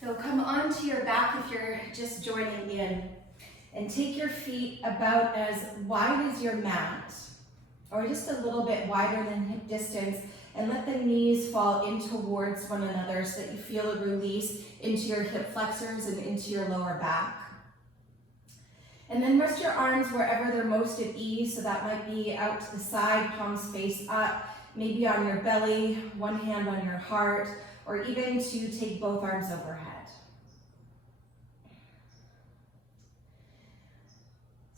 So come onto your back if you're just joining in, and take your feet about as wide as your mat, or just a little bit wider than hip distance, and let the knees fall in towards one another so that you feel a release into your hip flexors and into your lower back. And then rest your arms wherever they're most at ease, so that might be out to the side, palms face up, maybe on your belly, one hand on your heart, or even to take both arms overhead.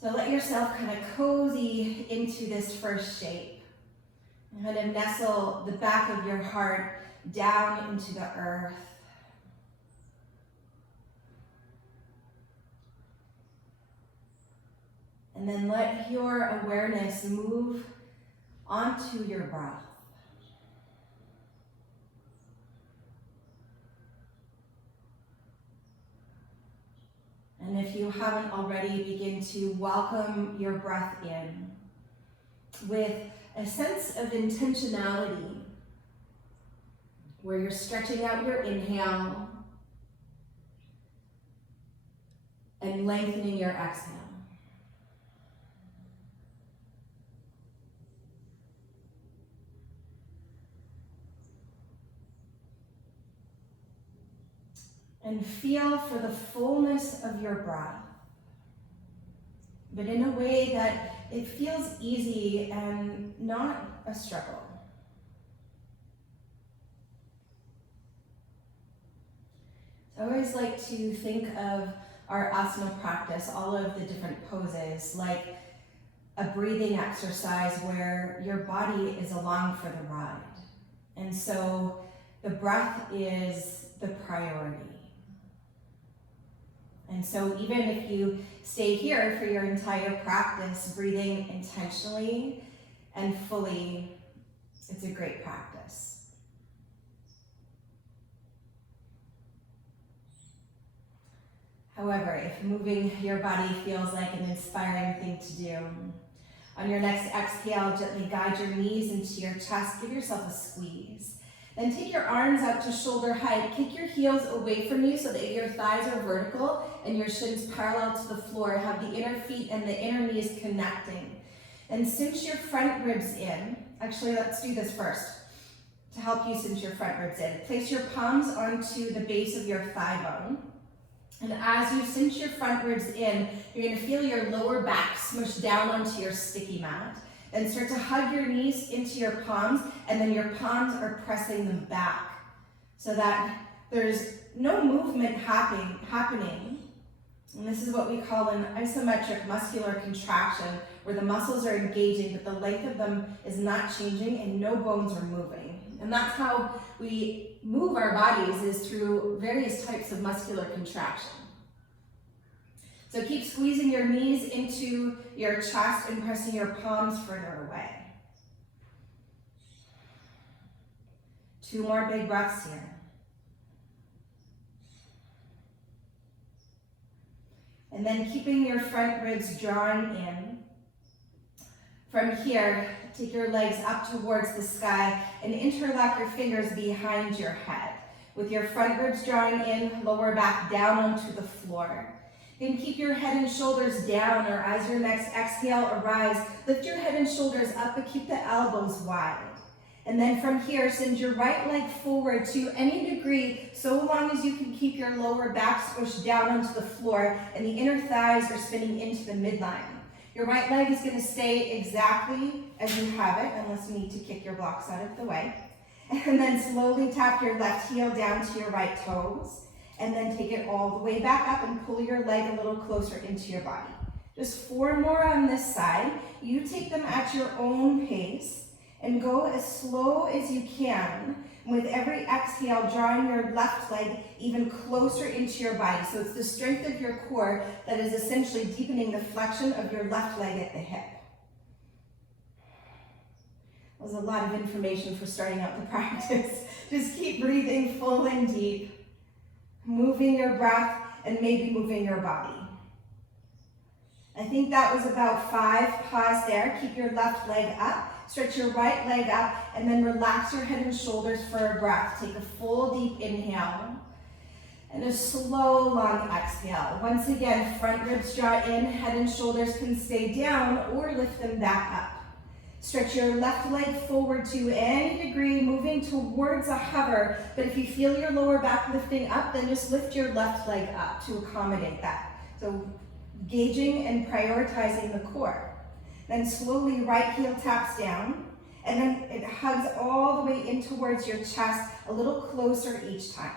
So let yourself kind of cozy into this first shape. And kind of nestle the back of your heart down into the earth. And then let your awareness move onto your breath. And if you haven't already, begin to welcome your breath in with a sense of intentionality, where you're stretching out your inhale and lengthening your exhale. And feel for the fullness of your breath, but in a way that it feels easy and not a struggle. I always like to think of our asana practice, all of the different poses, like a breathing exercise where your body is along for the ride. And so the breath is the priority. And so even if you stay here for your entire practice, breathing intentionally and fully, it's a great practice. However, if moving your body feels like an inspiring thing to do, on your next exhale, gently guide your knees into your chest, give yourself a squeeze. Then take your arms out to shoulder height. Kick your heels away from you so that your thighs are vertical and your shins parallel to the floor. Have the inner feet and the inner knees connecting. And cinch your front ribs in. Actually, let's do this first to help you cinch your front ribs in. Place your palms onto the base of your thigh bone. And as you cinch your front ribs in, you're going to feel your lower back smush down onto your sticky mat. And start to hug your knees into your palms, and then your palms are pressing them back so that there's no movement happening. And this is what we call an isometric muscular contraction, where the muscles are engaging, but the length of them is not changing and no bones are moving. And that's how we move our bodies, is through various types of muscular contraction. So keep squeezing your knees into your chest and pressing your palms further away. 2 more big breaths here. And then keeping your front ribs drawn in. From here, take your legs up towards the sky and interlock your fingers behind your head. With your front ribs drawing in, lower back down onto the floor. Then keep your head and shoulders down, or as your next exhale arise, lift your head and shoulders up, but keep the elbows wide. And then from here, send your right leg forward to any degree, so long as you can keep your lower back squished down onto the floor and the inner thighs are spinning into the midline. Your right leg is going to stay exactly as you have it, unless you need to kick your blocks out of the way. And then slowly tap your left heel down to your right toes. And then take it all the way back up and pull your leg a little closer into your body. Just 4 more on this side. You take them at your own pace and go as slow as you can. With every exhale, drawing your left leg even closer into your body. So it's the strength of your core that is essentially deepening the flexion of your left leg at the hip. That was a lot of information for starting out the practice. Just keep breathing full and deep. Moving your breath and maybe moving your body. I think that was about 5. Pause there. Keep your left leg up. Stretch your right leg up and then relax your head and shoulders for a breath. Take a full deep inhale. And a slow, long exhale. Once again, front ribs draw in, head and shoulders can stay down or lift them back up. Stretch your left leg forward to any degree, moving towards a hover. But if you feel your lower back lifting up, then just lift your left leg up to accommodate that. So gauging and prioritizing the core. Then slowly right heel taps down, and then it hugs all the way in towards your chest, a little closer each time.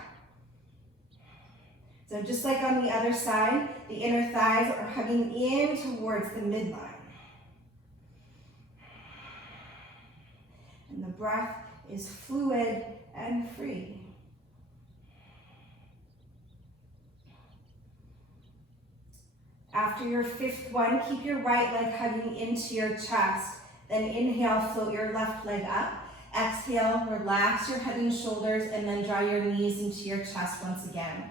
So just like on the other side, the inner thighs are hugging in towards the midline. And the breath is fluid and free. After your fifth one, keep your right leg hugging into your chest. Then inhale, float your left leg up. Exhale, relax your head and shoulders, and then draw your knees into your chest once again.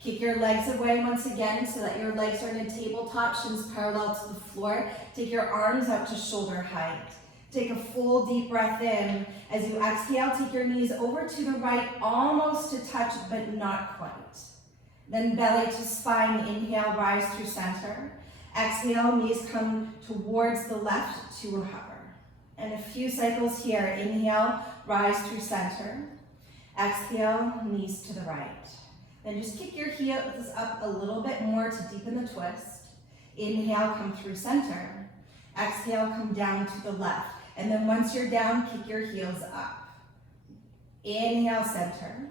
Kick your legs away once again so that your legs are in a tabletop, shins parallel to the floor. Take your arms up to shoulder height. Take a full deep breath in. As you exhale, take your knees over to the right, almost to touch, but not quite. Then belly to spine, inhale, rise through center. Exhale, knees come towards the left to a hover. And a few cycles here. Inhale, rise through center. Exhale, knees to the right. Then just kick your heels up a little bit more to deepen the twist. Inhale, come through center. Exhale, come down to the left. And then once you're down, kick your heels up. Inhale, center.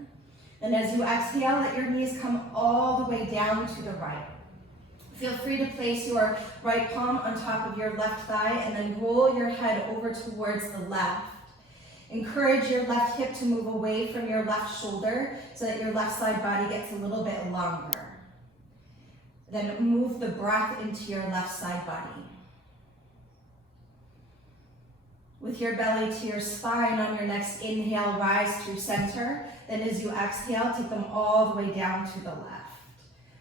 And as you exhale, let your knees come all the way down to the right. Feel free to place your right palm on top of your left thigh and then roll your head over towards the left. Encourage your left hip to move away from your left shoulder so that your left side body gets a little bit longer. Then move the breath into your left side body. With your belly to your spine, on your next inhale, rise through center. Then as you exhale, take them all the way down to the left.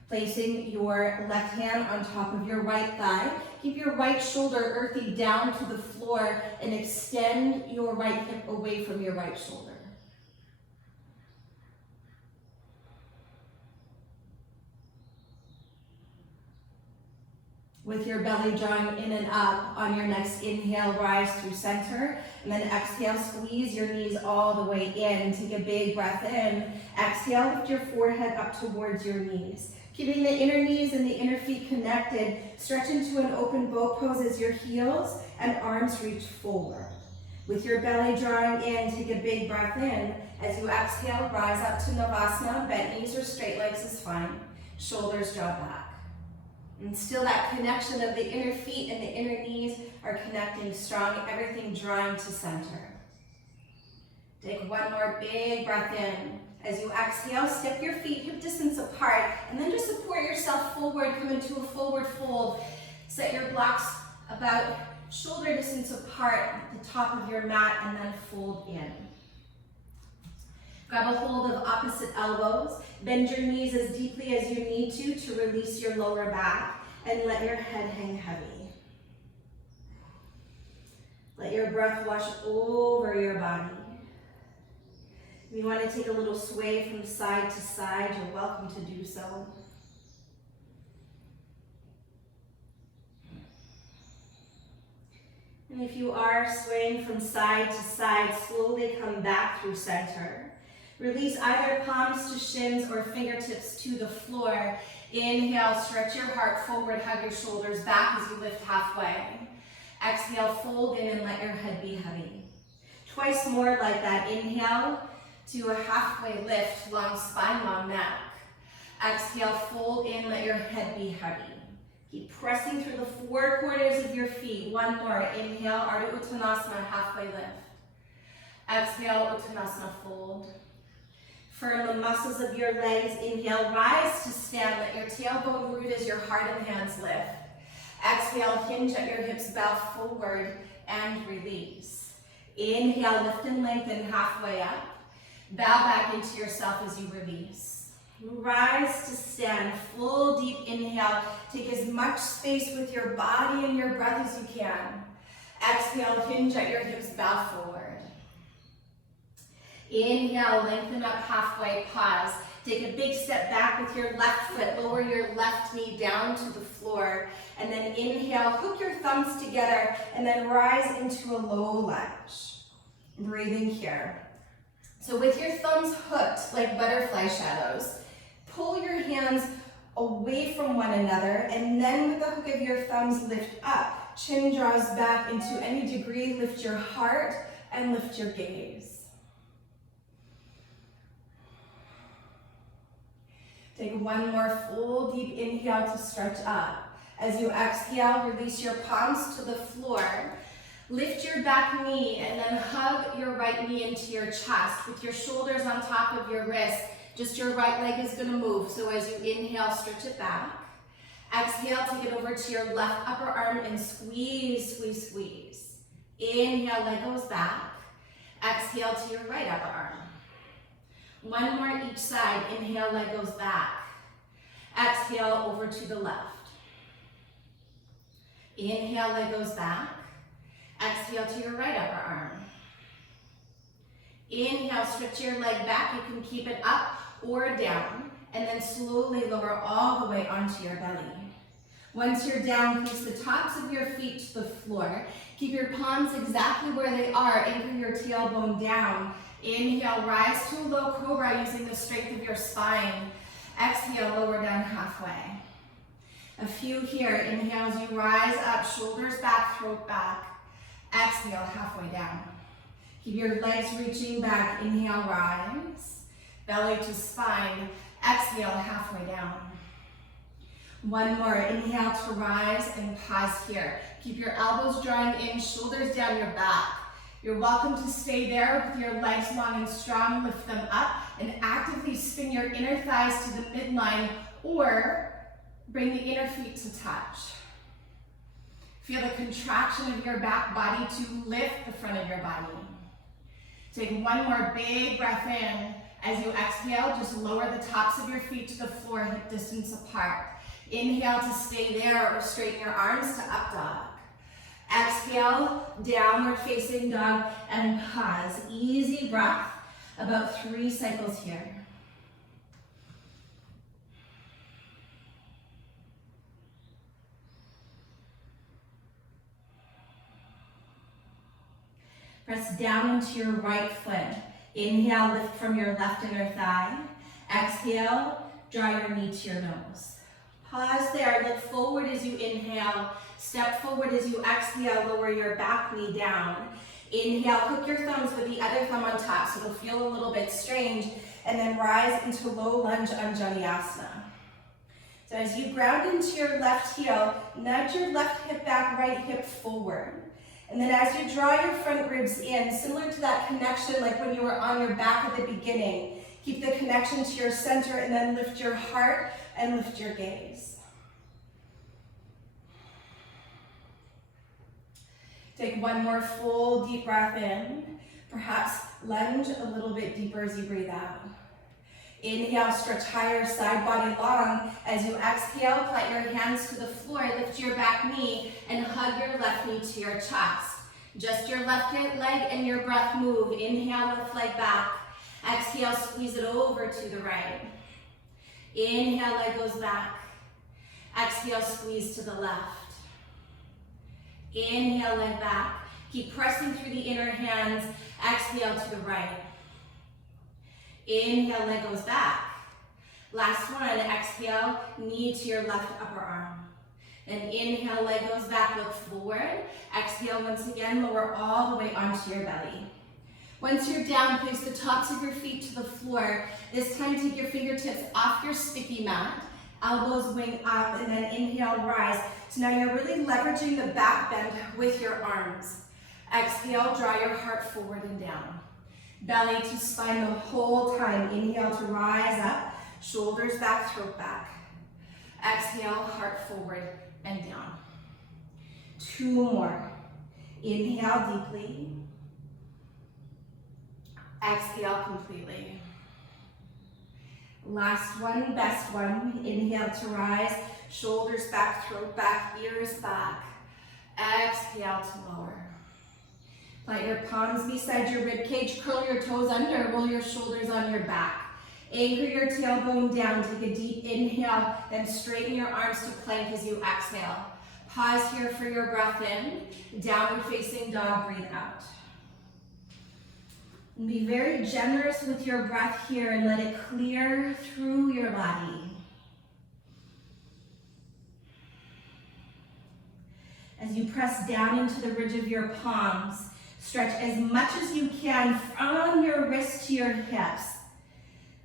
Placing your left hand on top of your right thigh. Keep your right shoulder earthy down to the floor and extend your right hip away from your right shoulder. With your belly drawing in and up, on your next inhale, rise through center. And then exhale, squeeze your knees all the way in. Take a big breath in. Exhale, lift your forehead up towards your knees. Keeping the inner knees and the inner feet connected, stretch into an open boat pose as your heels and arms reach forward. With your belly drawing in, take a big breath in. As you exhale, rise up to Navasana. Bent knees or straight legs is fine. Shoulders draw back. And still that connection of the inner feet and the inner knees are connecting strong, everything drawing to center. Take one more big breath in. As you exhale, step your feet hip distance apart, and then just support yourself forward, come into a forward fold. Set your blocks about shoulder distance apart at the top of your mat, and then fold in. Grab a hold of opposite elbows. Bend your knees as deeply as you need to release your lower back, and let your head hang heavy. Let your breath wash over your body. If you want to take a little sway from side to side, you're welcome to do so. And if you are swaying from side to side, slowly come back through center. Release either palms to shins or fingertips to the floor. Inhale, stretch your heart forward, hug your shoulders back as you lift halfway. Exhale, fold in and let your head be heavy. Twice more like that. Inhale to a halfway lift, long spine, long neck. Exhale, fold in, let your head be heavy. Keep pressing through the four corners of your feet. One more. Inhale, Ardha Uttanasana, halfway lift. Exhale, Uttanasana, fold. Firm the muscles of your legs. Inhale, rise to stand. Let your tailbone root as your heart and hands lift. Exhale, hinge at your hips, bow forward, and release. Inhale, lift and lengthen halfway up. Bow back into yourself as you release. Rise to stand, full deep inhale. Take as much space with your body and your breath as you can. Exhale, hinge at your hips, bow forward. Inhale, lengthen up halfway, pause. Take a big step back with your left foot. Lower your left knee down to the floor. And then inhale, hook your thumbs together, and then rise into a low lunge. Breathing here. So with your thumbs hooked like butterfly shadows, pull your hands away from one another, and then with the hook of your thumbs, lift up. Chin draws back into any degree. Lift your heart and lift your gaze. Take one more full deep inhale to stretch up. As you exhale, release your palms to the floor. Lift your back knee and then hug your right knee into your chest with your shoulders on top of your wrist. Just your right leg is going to move. So as you inhale, stretch it back. Exhale, take it over to your left upper arm and squeeze, squeeze, squeeze. Inhale, leg goes back. Exhale to your right upper arm. One more each side. Inhale, leg goes back. Exhale, over to the left. Inhale, leg goes back. Exhale to your right upper arm. Inhale, stretch your leg back. You can keep it up or down, and then slowly lower all the way onto your belly. Once you're down, place the tops of your feet to the floor. Keep your palms exactly where they are. Anchor your tailbone down. Inhale, rise to a low cobra using the strength of your spine. Exhale, lower down halfway. A few here. Inhale as you rise up, shoulders back, throat back. Exhale, halfway down. Keep your legs reaching back. Inhale, rise. Belly to spine. Exhale, halfway down. One more. Inhale to rise and pause here. Keep your elbows drawing in, shoulders down your back. You're welcome to stay there with your legs long and strong. Lift them up and actively spin your inner thighs to the midline, or bring the inner feet to touch. Feel the contraction of your back body to lift the front of your body. Take one more big breath in. As you exhale, just lower the tops of your feet to the floor, hip distance apart. Inhale to stay there or straighten your arms to up dog. Exhale, downward facing dog, and pause. Easy breath, about 3 cycles here. Press down into your right foot. Inhale, lift from your left inner thigh. Exhale, draw your knee to your nose. Pause there, look forward as you inhale. Step forward as you exhale, lower your back knee down. Inhale, hook your thumbs with the other thumb on top, so it'll feel a little bit strange, and then rise into low lunge Anjaneyasana. So as you ground into your left heel, nudge your left hip back, right hip forward. And then as you draw your front ribs in, similar to that connection like when you were on your back at the beginning, keep the connection to your center, and then lift your heart and lift your gaze. Take one more full deep breath in. Perhaps lunge a little bit deeper as you breathe out. Inhale, stretch higher, side body long. As you exhale, plant your hands to the floor, lift your back knee, and hug your left knee to your chest. Just your left leg and your breath move. Inhale, left leg back. Exhale, squeeze it over to the right. Inhale, leg goes back. Exhale, squeeze to the left. Inhale, leg back. Keep pressing through the inner hands. Exhale to the right. Inhale, leg goes back. Last one, exhale, knee to your left upper arm. And inhale, leg goes back, look forward. Exhale, once again, lower all the way onto your belly. Once you're down, place the tops of your feet to the floor. This time, take your fingertips off your sticky mat. Elbows wing up, and then inhale, rise. So now you're really leveraging the back bend with your arms. Exhale, draw your heart forward and down. Belly to spine the whole time. Inhale to rise up, shoulders back, throat back. Exhale, heart forward and down. 2 more. Inhale deeply. Exhale completely. Last one, best one. Inhale to rise, shoulders back, throat back, ears back. Exhale to lower. Plant your palms beside your rib cage, curl your toes under, roll your shoulders on your back. Anchor your tailbone down, take a deep inhale, then straighten your arms to plank as you exhale. Pause here for your breath in, downward facing dog, breathe out. And be very generous with your breath here and let it clear through your body. As you press down into the ridge of your palms, stretch as much as you can from your wrists to your hips.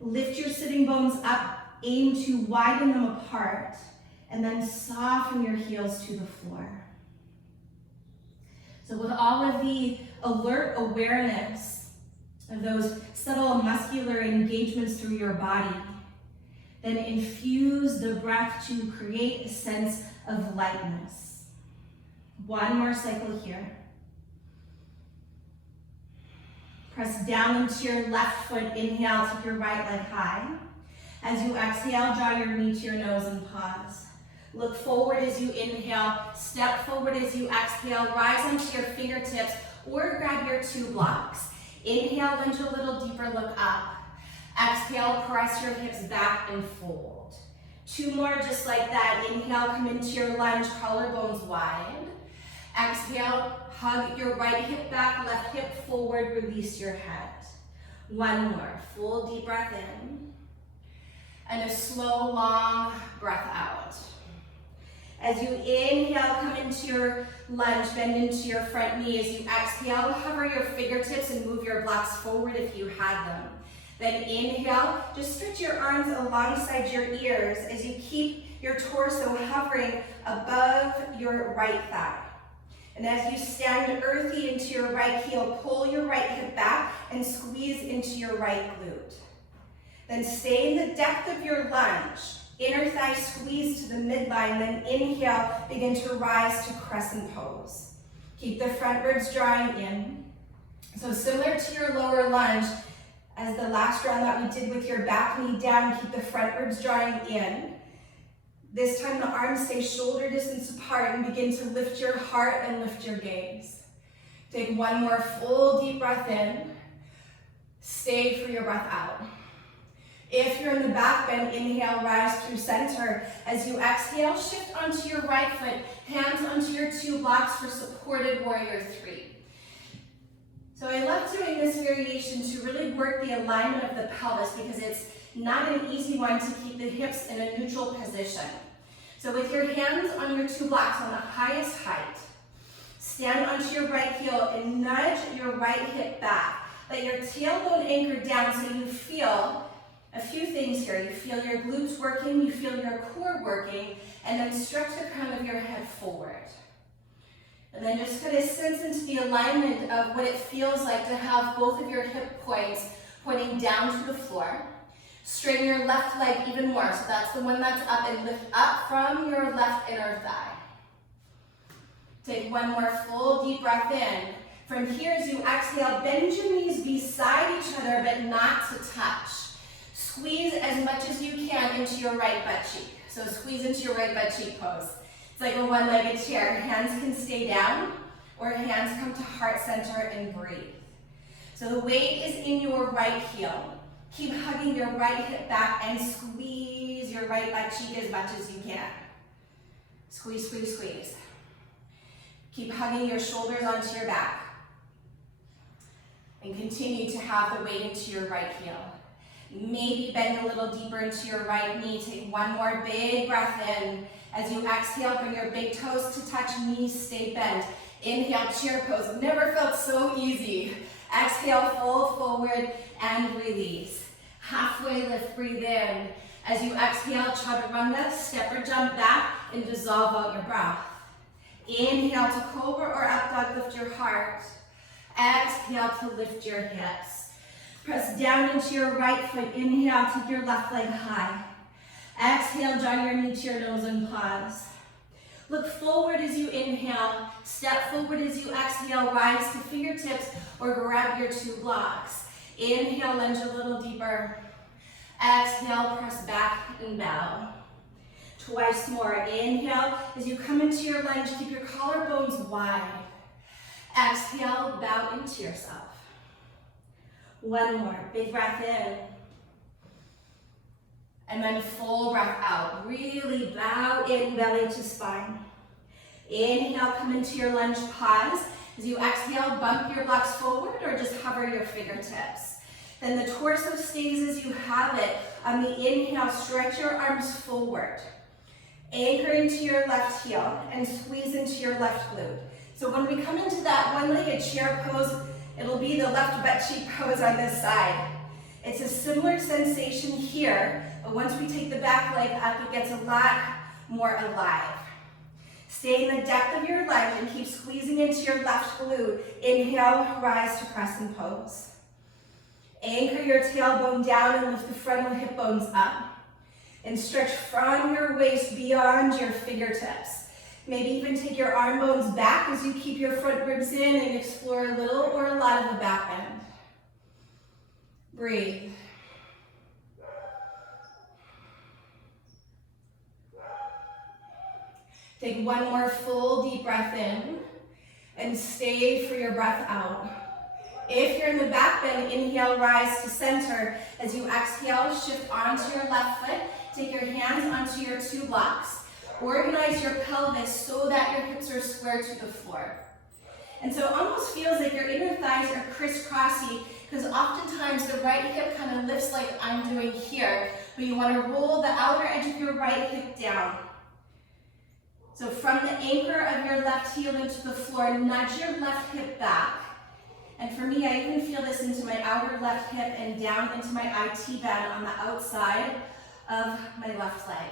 Lift your sitting bones up, aim to widen them apart, and then soften your heels to the floor. So with all of the alert awareness of those subtle muscular engagements through your body, then infuse the breath to create a sense of lightness. One more cycle here. Press down into your left foot, inhale, take your right leg high. As you exhale, draw your knee to your nose and pause. Look forward as you inhale, step forward as you exhale, rise onto your fingertips or grab your 2 blocks. Inhale, lunge a little deeper, look up. Exhale, press your hips back and fold. 2 more just like that. Inhale, come into your lunge, collarbones wide. Exhale, hug your right hip back, left hip forward, release your head. 1 more, full deep breath in. And a slow, long breath out. As you inhale, come into your lunge, bend into your front knee. As you exhale, hover your fingertips and move your blocks forward if you had them. Then inhale, just stretch your arms alongside your ears as you keep your torso hovering above your right thigh. And as you stand earthy into your right heel, pull your right hip back and squeeze into your right glute. Then stay in the depth of your lunge. Inner thigh squeeze to the midline, then inhale, begin to rise to crescent pose. Keep the front ribs drawing in. So similar to your lower lunge, as the last round that we did with your back knee down, keep the front ribs drawing in. This time the arms stay shoulder distance apart and begin to lift your heart and lift your gaze. Take 1 more full deep breath in. Stay for your breath out. If you're in the back bend, inhale, rise through center. As you exhale, shift onto your right foot, hands onto your 2 blocks for supported warrior 3. So I love doing this variation to really work the alignment of the pelvis because it's not an easy one to keep the hips in a neutral position. So with your hands on your 2 blocks on the highest height, stand onto your right heel and nudge your right hip back. Let your tailbone anchor down so you feel a few things here. You feel your glutes working, you feel your core working, and then stretch the crown of your head forward. And then just kind of sense into the alignment of what it feels like to have both of your hip points pointing down to the floor. Straighten your left leg even more, so that's the one that's up, and lift up from your left inner thigh. Take 1 more full deep breath in. From here, as you exhale, bend your knees beside each other, but not to touch. Squeeze as much as you can into your right butt cheek. So squeeze into your right butt cheek pose. It's like a one-legged chair. Hands can stay down, or hands come to heart center and breathe. So the weight is in your right heel. Keep hugging your right hip back and squeeze your right butt cheek as much as you can. Squeeze, squeeze, squeeze. Keep hugging your shoulders onto your back. And continue to have the weight into your right heel. Maybe bend a little deeper into your right knee. Take 1 more big breath in. As you exhale, bring your big toes to touch, knees stay bent. Inhale, chair pose. Never felt so easy. Exhale, fold forward and release. Halfway lift, breathe in. As you exhale, chaturanga, step or jump back and dissolve out your breath. Inhale to cobra or up dog, lift your heart. Exhale to lift your hips. Press down into your right foot. Inhale, take your left leg high. Exhale, draw your knee to your nose and pause. Look forward as you inhale. Step forward as you exhale. Rise to fingertips or grab your 2 blocks. Inhale, lunge a little deeper. Exhale, press back and bow. Twice more. Inhale, as you come into your lunge, keep your collarbones wide. Exhale, bow into yourself. 1 more. Big breath in. And then full breath out. Really bow in, belly to spine. Inhale, come into your lunge pause. As you exhale, bump your blocks forward or just hover your fingertips. Then the torso stays as you have it. On the inhale, stretch your arms forward. Anchor into your left heel and squeeze into your left glute. So when we come into that one-legged chair pose, it'll be the left butt cheek pose on this side. It's a similar sensation here, but once we take the back leg up, it gets a lot more alive. Stay in the depth of your lunge and keep squeezing into your left glute. Inhale, rise to crescent pose. Anchor your tailbone down and lift the frontal hip bones up. And stretch from your waist beyond your fingertips. Maybe even take your arm bones back as you keep your front ribs in and explore a little or a lot of the back bend. Breathe. Take one more full deep breath in and stay for your breath out. If you're in the back bend, inhale, rise to center. As you exhale, shift onto your left foot. Take your hands onto your two blocks. Organize your pelvis so that your hips are square to the floor. And so it almost feels like your inner thighs are crisscrossy because oftentimes the right hip kind of lifts like I'm doing here, but you want to roll the outer edge of your right hip down. So from the anchor of your left heel into the floor, nudge your left hip back. And for me, I even feel this into my outer left hip and down into my IT band on the outside of my left leg.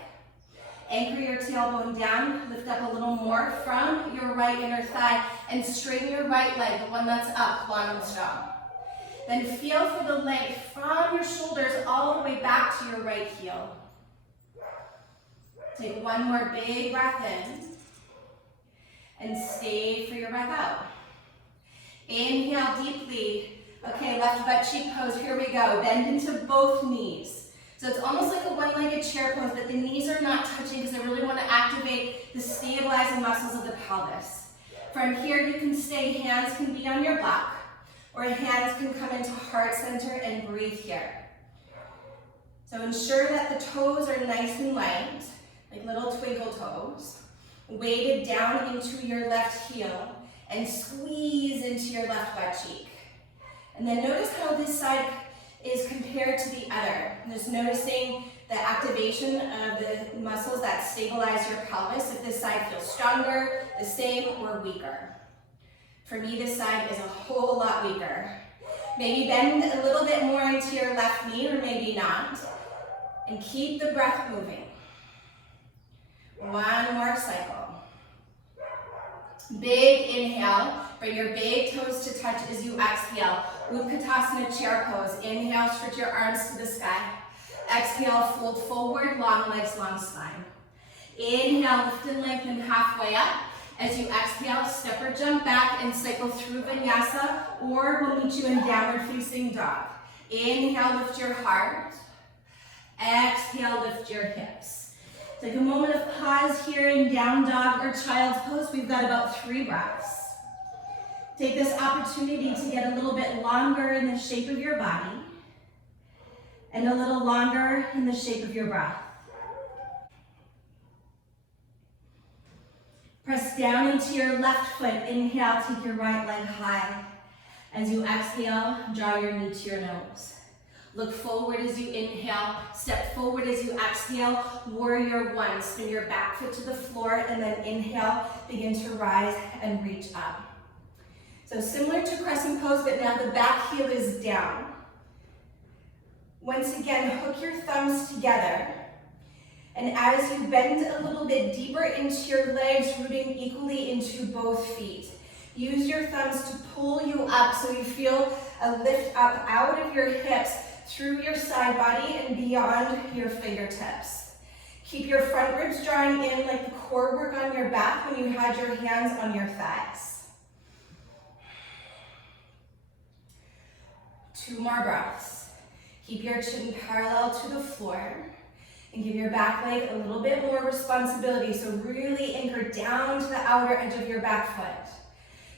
Anchor your tailbone down, lift up a little more from your right inner thigh and straighten your right leg, the one that's up, long and strong. Then feel for the length from your shoulders all the way back to your right heel. Take one more big breath in and stay for your breath out. Inhale deeply. Okay, left butt cheek pose, here we go. Bend into both knees. So it's almost like a one-legged chair pose, but the knees are not touching because I really want to activate the stabilizing muscles of the pelvis. From here, you can stay, hands can be on your block, or hands can come into heart center and breathe here. So ensure that the toes are nice and light, like little twinkle toes, weighted down into your left heel, and squeeze into your left butt cheek. And then notice how this side is compared to the other. Just noticing the activation of the muscles that stabilize your pelvis, if this side feels stronger, the same, or weaker. For me, this side is a whole lot weaker. Maybe bend a little bit more into your left knee, or maybe not. And keep the breath moving. One more cycle. Big inhale, bring your big toes to touch as you exhale. Utkatasana chair pose. Inhale, stretch your arms to the sky. Exhale, fold forward, long legs, long spine. Inhale, lift and lengthen halfway up. As you exhale, step or jump back and cycle through vinyasa, or we'll meet you in downward facing dog. Inhale, lift your heart. Exhale, lift your hips. Take a moment of pause here in down dog or child's pose. We've got about 3 breaths. Take this opportunity to get a little bit longer in the shape of your body and a little longer in the shape of your breath. Press down into your left foot. Inhale, take your right leg high. As you exhale, draw your knee to your nose. Look forward as you inhale, step forward as you exhale, warrior one. Spin your back foot to the floor and then inhale, begin to rise and reach up. So similar to crescent pose, but now the back heel is down. Once again, hook your thumbs together. And as you bend a little bit deeper into your legs, rooting equally into both feet, use your thumbs to pull you up so you feel a lift up out of your hips, through your side body and beyond your fingertips. Keep your front ribs drawing in like the core work on your back when you had your hands on your thighs. 2 more breaths. Keep your chin parallel to the floor and give your back leg a little bit more responsibility. So really anchor down to the outer edge of your back foot.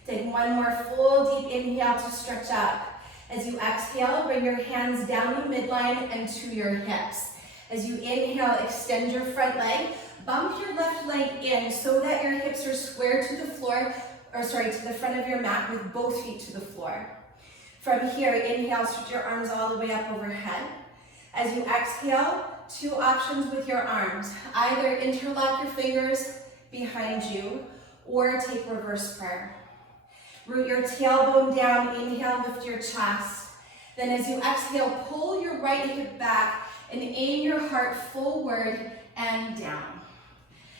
Take one more full deep inhale to stretch up. As you exhale, bring your hands down the midline and to your hips. As you inhale, extend your front leg. Bump your left leg in so that your hips are square to the floor, to the front of your mat with both feet to the floor. From here, inhale, stretch your arms all the way up overhead. As you exhale, two options with your arms. Either interlock your fingers behind you or take reverse prayer. Root your tailbone down, inhale, lift your chest. Then as you exhale, pull your right hip back and aim your heart forward and down.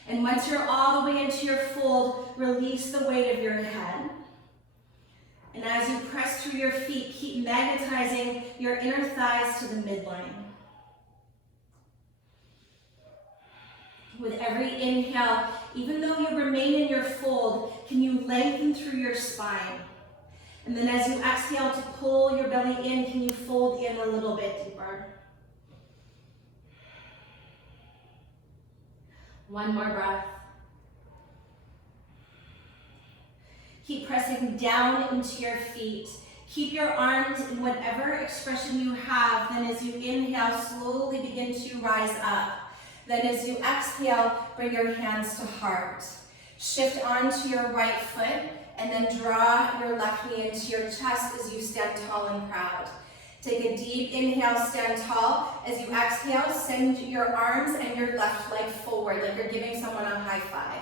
And once you're all the way into your fold, release the weight of your head. And as you press through your feet, keep magnetizing your inner thighs to the midline. With every inhale, even though you remain in your fold, can you lengthen through your spine? And then as you exhale to pull your belly in, can you fold in a little bit deeper? One more breath. Keep pressing down into your feet. Keep your arms in whatever expression you have. Then as you inhale, slowly begin to rise up. Then as you exhale, bring your hands to heart. Shift onto your right foot and then draw your left knee into your chest as you stand tall and proud. Take a deep inhale, stand tall. As you exhale, send your arms and your left leg forward like you're giving someone a high five.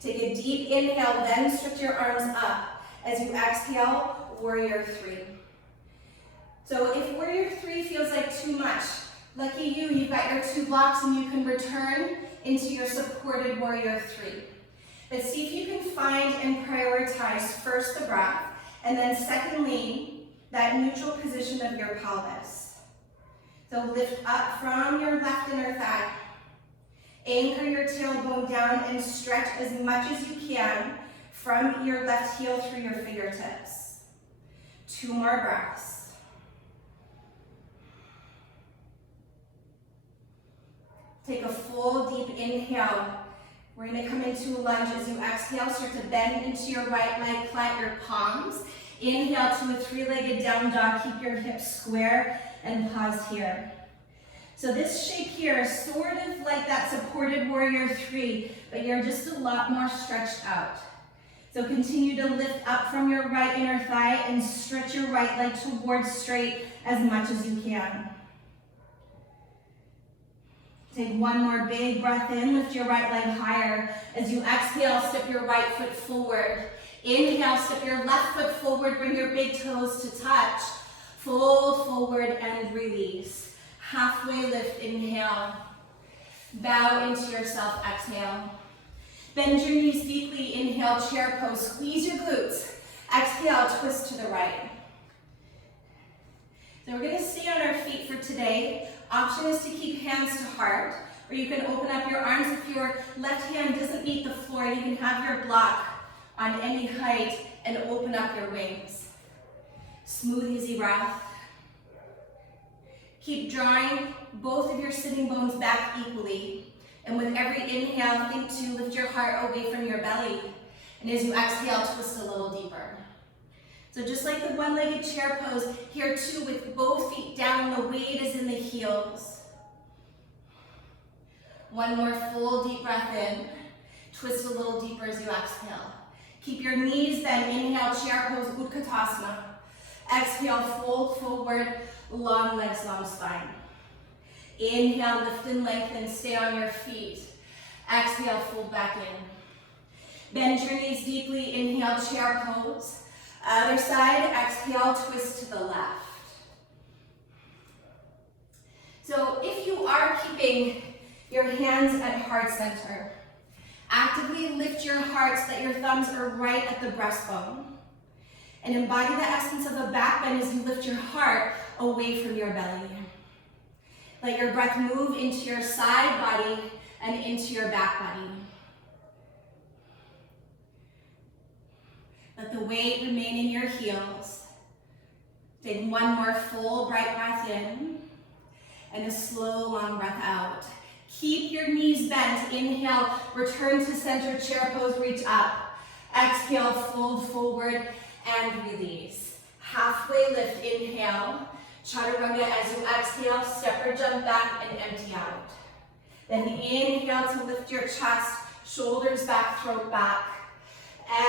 Take a deep inhale, then stretch your arms up. As you exhale, warrior three. So if warrior three feels like too much, lucky you, you've got your two blocks and you can return into your supported warrior three. But see if you can find and prioritize first the breath, and then secondly, that neutral position of your pelvis. So lift up from your left inner thigh. Anchor your tailbone down and stretch as much as you can from your left heel through your fingertips. Two more breaths. Take a full deep inhale. We're going to come into a lunge. As you exhale, start to bend into your right leg, plant your palms. Inhale to a three-legged down dog. Keep your hips square and pause here. So this shape here is sort of like that supported warrior three, but you're just a lot more stretched out. So continue to lift up from your right inner thigh and stretch your right leg towards straight as much as you can. Take one more big breath in, lift your right leg higher. As you exhale, step your right foot forward. Inhale, step your left foot forward, bring your big toes to touch. Fold forward and release. Halfway lift, inhale. Bow into yourself, exhale. Bend your knees deeply, inhale, chair pose, squeeze your glutes. Exhale, twist to the right. So we're gonna stay on our feet for today. Option is to keep hands to heart, or you can open up your arms. If your left hand doesn't meet the floor, you can have your block on any height and open up your wings. Smooth, easy breath. Keep drawing both of your sitting bones back equally. And with every inhale, think to lift your heart away from your belly. And as you exhale, twist a little deeper. So just like the one-legged chair pose, here too, with both feet down, the weight is in the heels. One more full deep breath in. Twist a little deeper as you exhale. Keep your knees then. Inhale, chair pose, Utkatasana. Exhale, fold forward, long legs, long spine. Inhale, lift and lengthen, stay on your feet. Exhale, fold back in. Bend your knees deeply, inhale, chair pose. Other side, exhale, twist to the left. So if you are keeping your hands at heart center, actively lift your heart so that your thumbs are right at the breastbone. And embody the essence of a back bend as you lift your heart away from your belly. Let your breath move into your side body and into your back body. Let the weight remain in your heels. Take one more full, bright breath in and a slow, long breath out. Keep your knees bent. Inhale, return to center, chair pose, reach up. Exhale, fold forward and release. Halfway lift, inhale. Chaturanga as you exhale, step or jump back and empty out. Then inhale to lift your chest, shoulders back, throat back.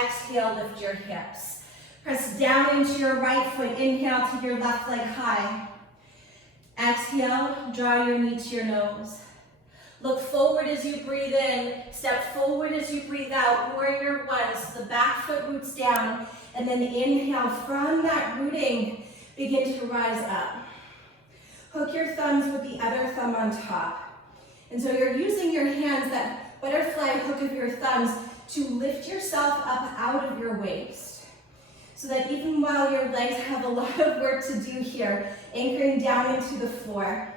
Exhale, lift your hips. Press down into your right foot. Inhale, take your left leg high. Exhale, draw your knee to your nose. Look forward as you breathe in, step forward as you breathe out, warrior one, so the back foot roots down, and then inhale from that rooting, begin to rise up. Hook your thumbs with the other thumb on top. And so you're using your hands, that butterfly hook of your thumbs, to lift yourself up out of your waist. So that even while your legs have a lot of work to do here, anchoring down into the floor,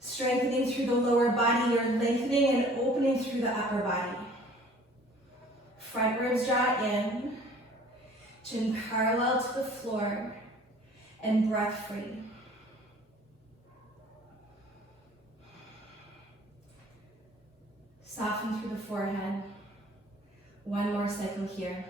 strengthening through the lower body, you're lengthening and opening through the upper body. Front ribs draw in, chin parallel to the floor, and breath free. Soften through the forehead. One more cycle here.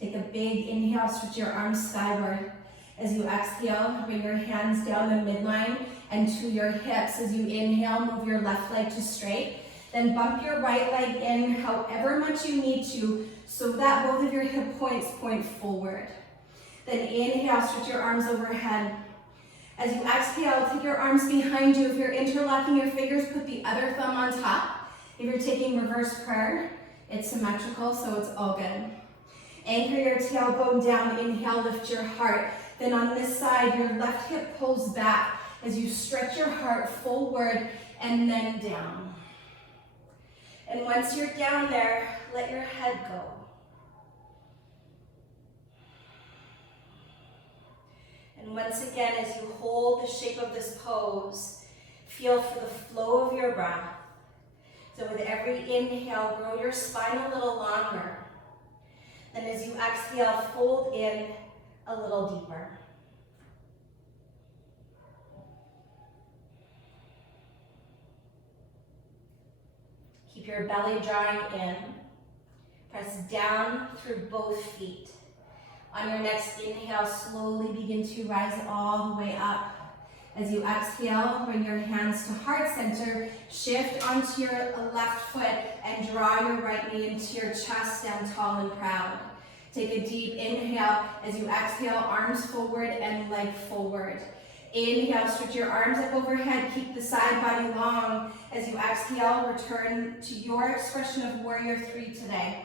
Take a big inhale, switch your arms skyward. As you exhale, bring your hands down the midline and to your hips. As you inhale, move your left leg to straight. Then bump your right leg in however much you need to, so that both of your hip points point forward. Then inhale, stretch your arms overhead. As you exhale, take your arms behind you. If you're interlocking your fingers, put the other thumb on top. If you're taking reverse prayer, it's symmetrical, so it's all good. Anchor your tailbone down, inhale, lift your heart. Then on this side, your left hip pulls back as you stretch your heart forward and then down. And once you're down there, let your head go. And once again, as you hold the shape of this pose, feel for the flow of your breath. So with every inhale, grow your spine a little longer. Then as you exhale, fold in a little deeper. Keep your belly drawing in. Press down through both feet. On your next inhale, slowly begin to rise all the way up. As you exhale, bring your hands to heart center, shift onto your left foot, and draw your right knee into your chest, down tall and proud. Take a deep inhale. As you exhale, arms forward and leg forward. Inhale, stretch your arms up overhead, keep the side body long. As you exhale, return to your expression of warrior three today.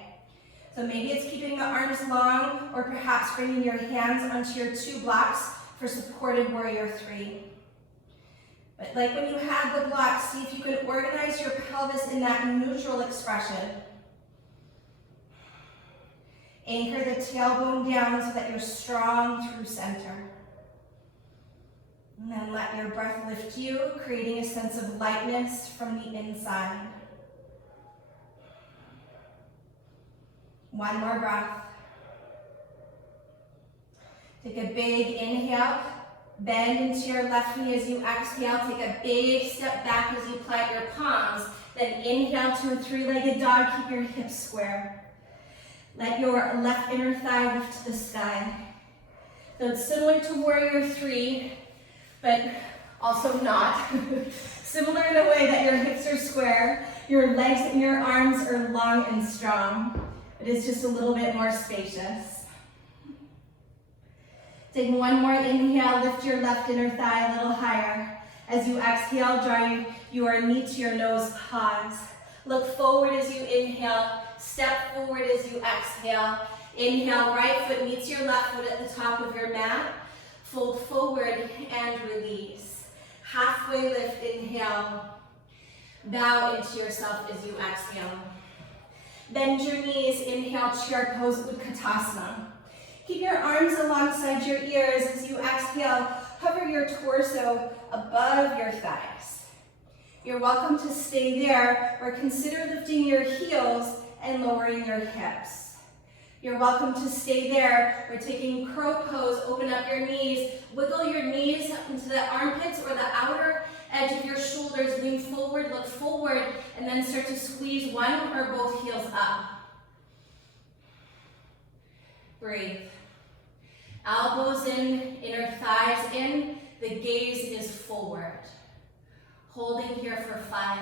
So maybe it's keeping the arms long, or perhaps bringing your hands onto your two blocks for supported warrior three. But like when you had the blocks, see if you can organize your pelvis in that neutral expression. Anchor the tailbone down so that you're strong through center. And then let your breath lift you, creating a sense of lightness from the inside. One more breath. Take a big inhale. Bend into your left knee as you exhale. Take a big step back as you plant your palms. Then inhale to a three-legged dog. Keep your hips square. Let your left inner thigh lift to the sky. So it's similar to warrior three, but also not. Similar in a way that your hips are square, your legs and your arms are long and strong. It is just a little bit more spacious. Take one more inhale, lift your left inner thigh a little higher. As you exhale, draw your knee to your nose, pause. Look forward as you inhale, step forward as you exhale. Inhale, right foot meets your left foot at the top of your mat. Fold forward and release. Halfway lift, inhale. Bow into yourself as you exhale. Bend your knees, inhale, chair pose, Utkatasana. Keep your arms alongside your ears as you exhale. Hover your torso above your thighs. You're welcome to stay there, or consider lifting your heels and lowering your hips. You're welcome to stay there. We're taking crow pose. Open up your knees. Wiggle your knees up into the armpits or the outer edge of your shoulders. Lean forward, look forward, and then start to squeeze one or both heels up. Breathe. Elbows in, inner thighs in, the gaze is forward. Holding here for 5.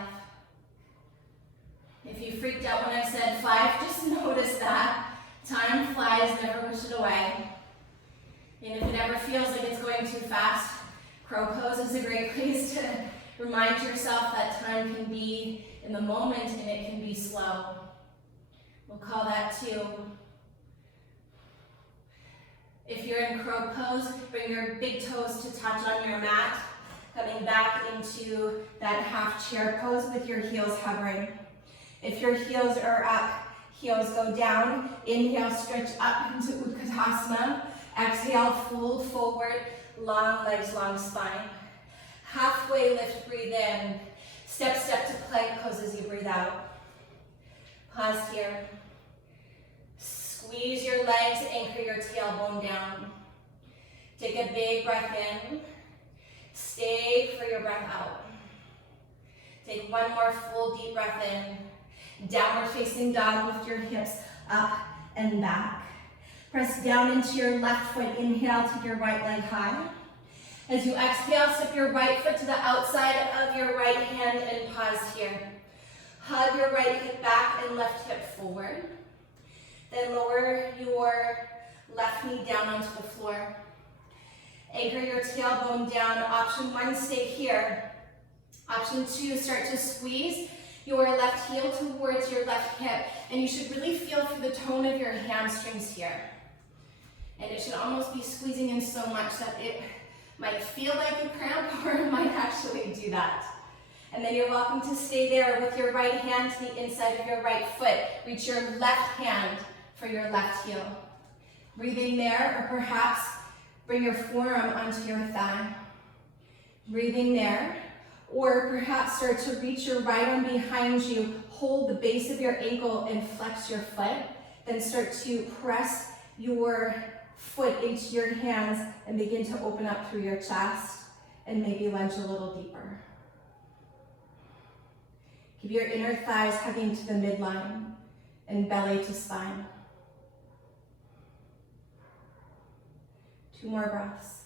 If you freaked out when I said 5, just notice that. Time flies, never push it away. And if it ever feels like it's going too fast, crow pose is a great place to remind yourself that time can be in the moment and it can be slow. We'll call that 2. If you're in crow pose, bring your big toes to touch on your mat, coming back into that half chair pose with your heels hovering. If your heels are up, heels go down. Inhale, stretch up into Utkatasana. Exhale, fold forward, long legs, long spine. Halfway lift, breathe in. Step to plank pose as you breathe out. Pause here. Squeeze your legs, anchor your tailbone down. Take a big breath in. Stay for your breath out. Take one more full deep breath in. Downward facing dog, lift your hips up and back. Press down into your left foot. Inhale, take your right leg high. As you exhale, step your right foot to the outside of your right hand and pause here. Hug your right hip back and left hip forward. Then lower your left knee down onto the floor. Anchor your tailbone down. Option 1, stay here. Option 2, start to squeeze your left heel towards your left hip. And you should really feel through the tone of your hamstrings here. And it should almost be squeezing in so much that it might feel like a cramp, or it might actually do that. And then you're welcome to stay there with your right hand to the inside of your right foot. Reach your left hand for your left heel. Breathing there, or perhaps bring your forearm onto your thigh. Breathing there, or perhaps start to reach your right arm behind you, hold the base of your ankle and flex your foot. Then start to press your foot into your hands and begin to open up through your chest and maybe lunge a little deeper. Keep your inner thighs hugging to the midline and belly to spine. 2 more breaths.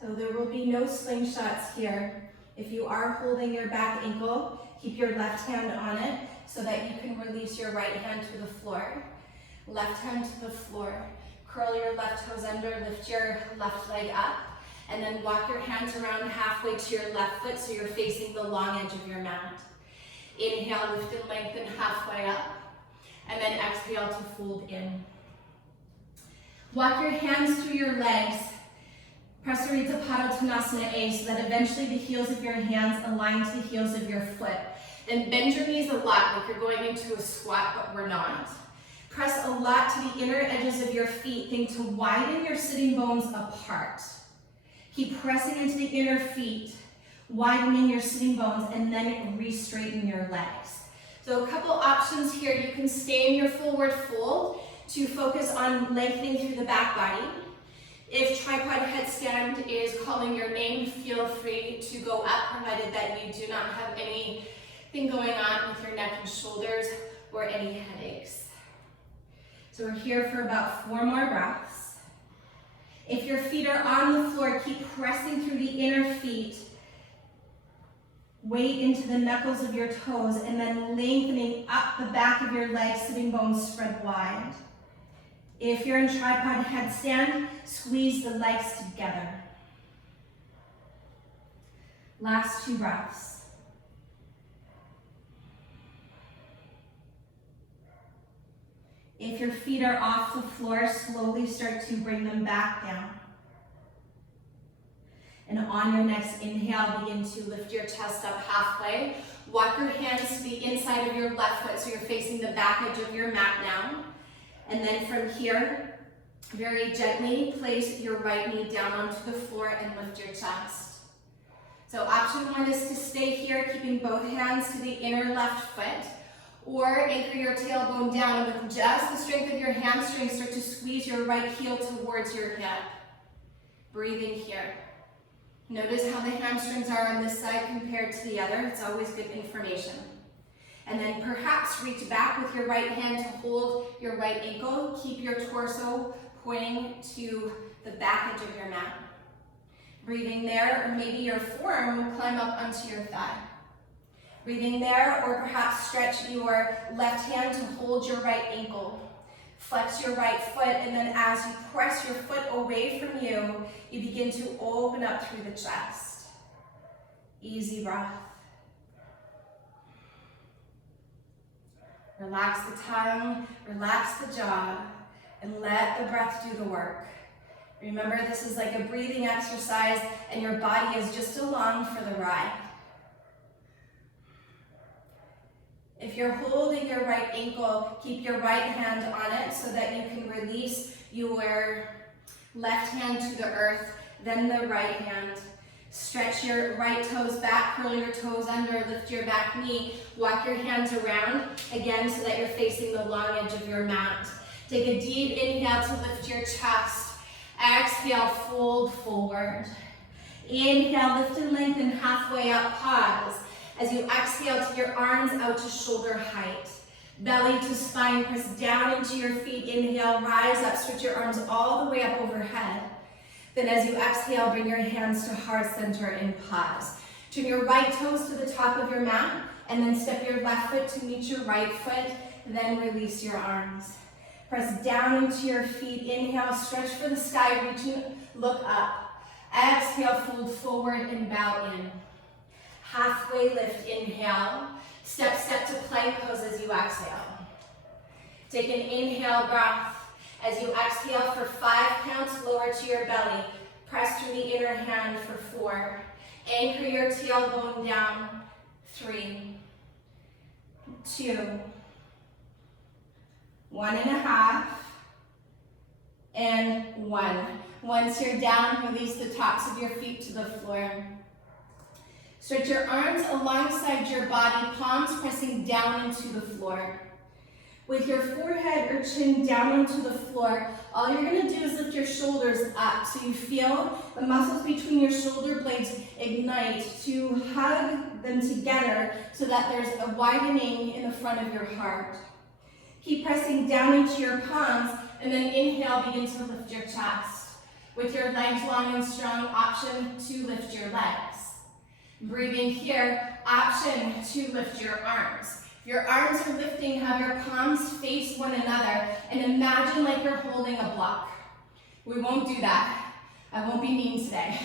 So there will be no slingshots here. If you are holding your back ankle, keep your left hand on it so that you can release your right hand to the floor. Left hand to the floor. Curl your left toes under, lift your left leg up, and then walk your hands around halfway to your left foot so you're facing the long edge of your mat. Inhale, lift and lengthen halfway up, and then exhale to fold in. Walk your hands through your legs. Prasarita Padottanasana A, so that eventually the heels of your hands align to the heels of your foot. Then bend your knees a lot, like you're going into a squat, but we're not. Press a lot to the inner edges of your feet. Think to widen your sitting bones apart. Keep pressing into the inner feet, widening your sitting bones, and then re-straighten your legs. So a couple options here. You can stay in your forward fold to focus on lengthening through the back body. If tripod headstand is calling your name, feel free to go up, provided that you do not have anything going on with your neck and shoulders or any headaches. So we're here for about 4 more breaths. If your feet are on the floor, keep pressing through the inner feet. Weight into the knuckles of your toes, and then lengthening up the back of your legs, sitting bones spread wide. If you're in tripod headstand, squeeze the legs together. Last 2 breaths. If your feet are off the floor, slowly start to bring them back down. And on your next inhale, begin to lift your chest up halfway. Walk your hands to the inside of your left foot so you're facing the back edge of your mat now. And then from here, very gently place your right knee down onto the floor and lift your chest. So option 1 is to stay here, keeping both hands to the inner left foot, or anchor your tailbone down with just the strength of your hamstrings. Start to squeeze your right heel towards your hip. Breathing here. Notice how the hamstrings are on this side compared to the other. It's always good information. And then perhaps reach back with your right hand to hold your right ankle. Keep your torso pointing to the back edge of your mat. Breathing there, or maybe your forearm will climb up onto your thigh. Breathing there, or perhaps stretch your left hand to hold your right ankle. Flex your right foot, and then as you press your foot away from you, you begin to open up through the chest. Easy breath. Relax the tongue, relax the jaw, and let the breath do the work. Remember, this is like a breathing exercise, and your body is just along for the ride. If you're holding your right ankle, keep your right hand on it so that you can release your left hand to the earth, then the right hand. Stretch your right toes back, curl your toes under, lift your back knee, walk your hands around, again so that you're facing the long edge of your mat. Take a deep inhale to lift your chest. Exhale, fold forward. Inhale, lift and lengthen halfway up, pause. As you exhale, take your arms out to shoulder height. Belly to spine, press down into your feet. Inhale, rise up, stretch your arms all the way up overhead. Then as you exhale, bring your hands to heart center and pause. Turn your right toes to the top of your mat, and then step your left foot to meet your right foot, then release your arms. Press down into your feet. Inhale, stretch for the sky, reaching, look up. Exhale, fold forward and bow in. Halfway lift, inhale. Step to plank pose as you exhale. Take an inhale breath. As you exhale for 5 counts, lower to your belly. Press through the inner hand for 4. Anchor your tailbone down. 3, 2, 1.5, and 1. Once you're down, release the tops of your feet to the floor. Stretch your arms alongside your body, palms pressing down into the floor. With your forehead or chin down onto the floor, all you're going to do is lift your shoulders up so you feel the muscles between your shoulder blades ignite to hug them together so that there's a widening in the front of your heart. Keep pressing down into your palms, and then inhale, begin to lift your chest. With your legs long and strong, option to lift your legs. Breathing here, option to lift your arms. If your arms are lifting, have your palms face one another, and imagine like you're holding a block. We won't do that. I won't be mean today.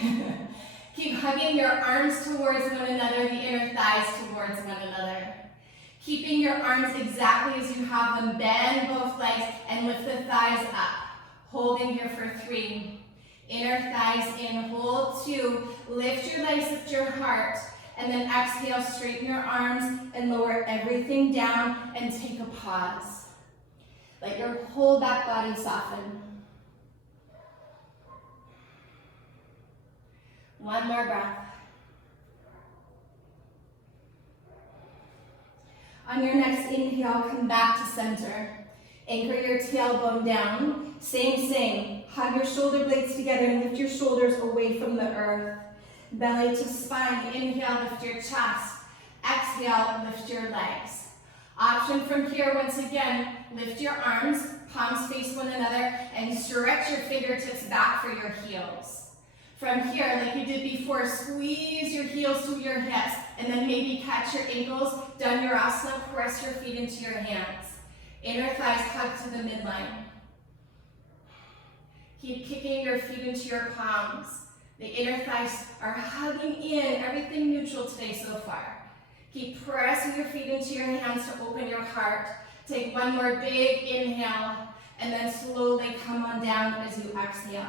Keep hugging your arms towards one another, the inner thighs towards one another. Keeping your arms exactly as you have them, bend both legs and lift the thighs up. Holding here for 3. Inner thighs in, hold 2. Lift your legs, lift your heart. And then exhale, straighten your arms and lower everything down and take a pause. Let your whole back body soften. One more breath. On your next inhale, come back to center. Anchor your tailbone down. Same. Hug your shoulder blades together and lift your shoulders away from the earth. Belly to spine. Inhale, lift your chest. Exhale, lift your legs. Option from here, once again, lift your arms, palms face one another, and stretch your fingertips back for your heels. From here, like you did before, squeeze your heels to your hips, and then maybe catch your ankles. Dhanurasana, press your feet into your hands. Inner thighs hug to the midline. Keep kicking your feet into your palms. The inner thighs are hugging in, everything neutral today so far. Keep pressing your feet into your hands to open your heart. Take one more big inhale, and then slowly come on down as you exhale.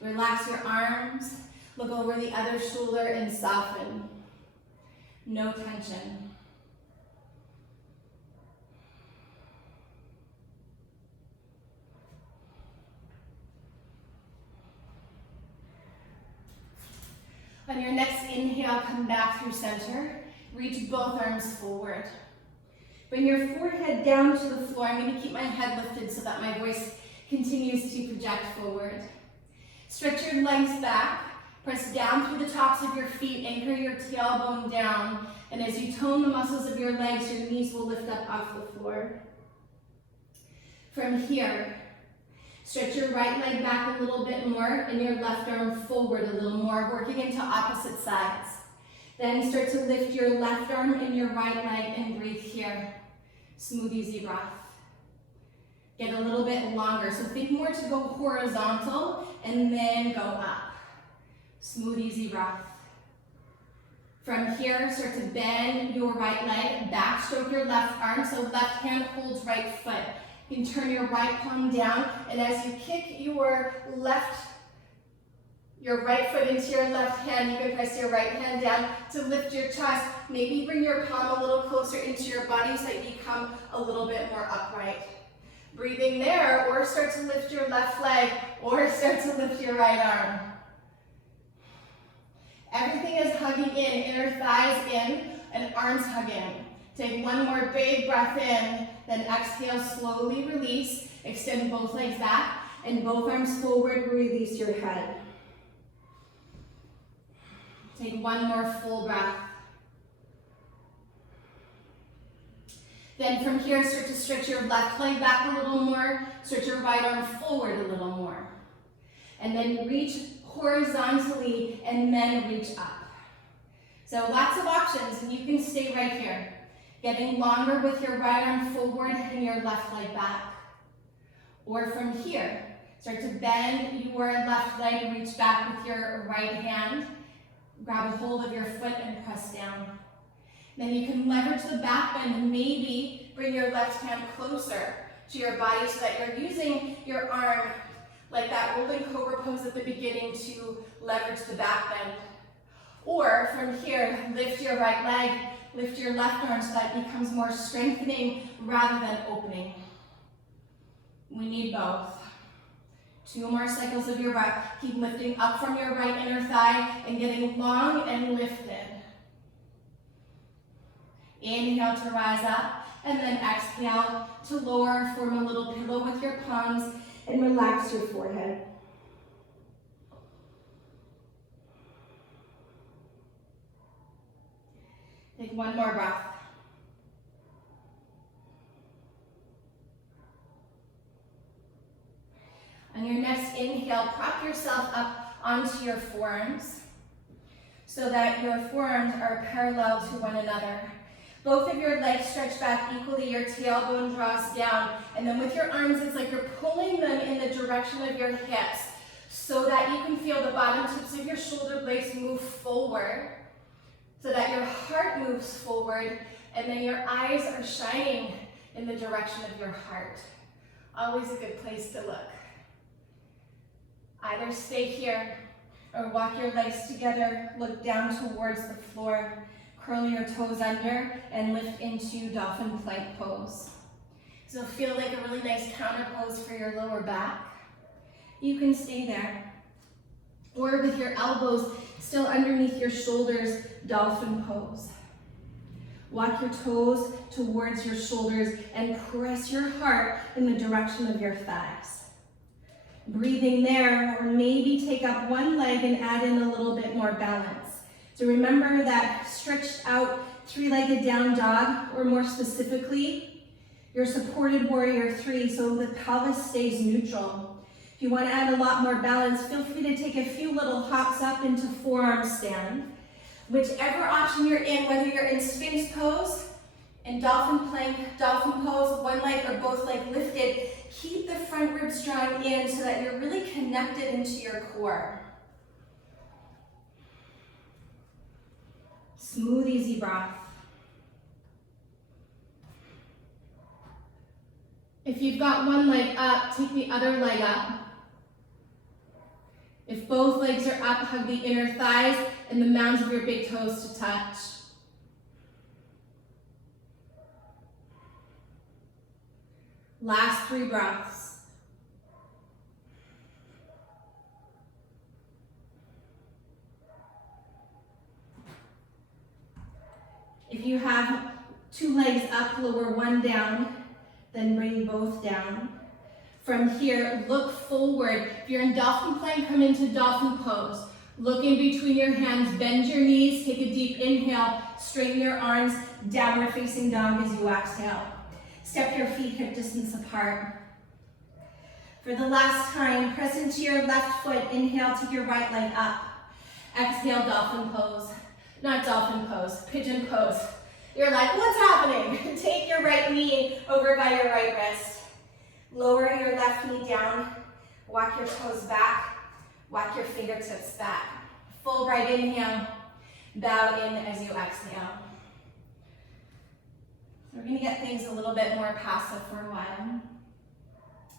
Relax your arms, look over the other shoulder and soften. No tension. On your next inhale, come back through center. Reach both arms forward. Bring your forehead down to the floor. I'm going to keep my head lifted so that my voice continues to project forward. Stretch your legs back. Press down through the tops of your feet, anchor your tailbone down, and as you tone the muscles of your legs, your knees will lift up off the floor. From here, stretch your right leg back a little bit more and your left arm forward a little more, working into opposite sides. Then start to lift your left arm and your right leg and breathe here. Smooth, easy breath. Get a little bit longer, so think more to go horizontal and then go up. Smooth, easy breath. From here, start to bend your right leg, backstroke your left arm, so left hand holds right foot. You can turn your right palm down, and as you kick your right foot into your left hand, you can press your right hand down to lift your chest. Maybe bring your palm a little closer into your body so that you become a little bit more upright. Breathing there, or start to lift your left leg, or start to lift your right arm. Everything is hugging in, inner thighs in, and arms hug in. Take one more big breath in, then exhale, slowly release. Extend both legs back, and both arms forward, release your head. Take one more full breath. Then from here, start to stretch your left leg back a little more, stretch your right arm forward a little more. And then reach horizontally and then reach up. So lots of options, and you can stay right here. Getting longer with your right arm forward and your left leg back. Or from here, start to bend your left leg, reach back with your right hand, grab a hold of your foot and press down. Then you can leverage the back bend and maybe bring your left hand closer to your body so that you're using your arm like that rolling cobra pose at the beginning to leverage the back bend. Or from here, lift your right leg, lift your left arm so that it becomes more strengthening rather than opening. We need both. 2 more cycles of your breath. Keep lifting up from your right inner thigh and getting long and lifted. Inhale to rise up, and then exhale to lower. Form a little pillow with your palms and relax your forehead. Take one more breath. On your next inhale, prop yourself up onto your forearms so that your forearms are parallel to one another. Both of your legs stretch back equally, your tailbone draws down, and then with your arms, it's like you're pulling them in the direction of your hips so that you can feel the bottom tips of your shoulder blades move forward, so that your heart moves forward, and then your eyes are shining in the direction of your heart. Always a good place to look. Either stay here or walk your legs together, look down towards the floor. Curl your toes under and lift into Dolphin Plank Pose. So feel like a really nice counter pose for your lower back. You can stay there. Or with your elbows still underneath your shoulders, Dolphin Pose. Walk your toes towards your shoulders and press your heart in the direction of your thighs. Breathing there, or maybe take up one leg and add in a little bit more balance. So remember that stretched out 3-legged down dog, or more specifically, your supported warrior 3, so the pelvis stays neutral. If you want to add a lot more balance, feel free to take a few little hops up into forearm stand. Whichever option you're in, whether you're in Sphinx pose, in Dolphin Plank, Dolphin Pose, one leg or both legs lifted, keep the front ribs drawn in so that you're really connected into your core. Smooth, easy breath. If you've got one leg up, take the other leg up. If both legs are up, hug the inner thighs and the mounds of your big toes to touch. Last 3 breaths. If you have 2 legs up, lower one down, then bring both down. From here, look forward. If you're in Dolphin Plank, come into Dolphin Pose. Look in between your hands, bend your knees, take a deep inhale, straighten your arms, downward facing dog as you exhale. Step your feet hip distance apart. For the last time, press into your left foot, inhale, take your right leg up. Exhale, dolphin pose. Not dolphin pose, pigeon pose. You're like, what's happening? Take your right knee over by your right wrist. Lower your left knee down, walk your toes back, walk your fingertips back. Full right inhale, bow in as you exhale. So we're gonna get things a little bit more passive for a while.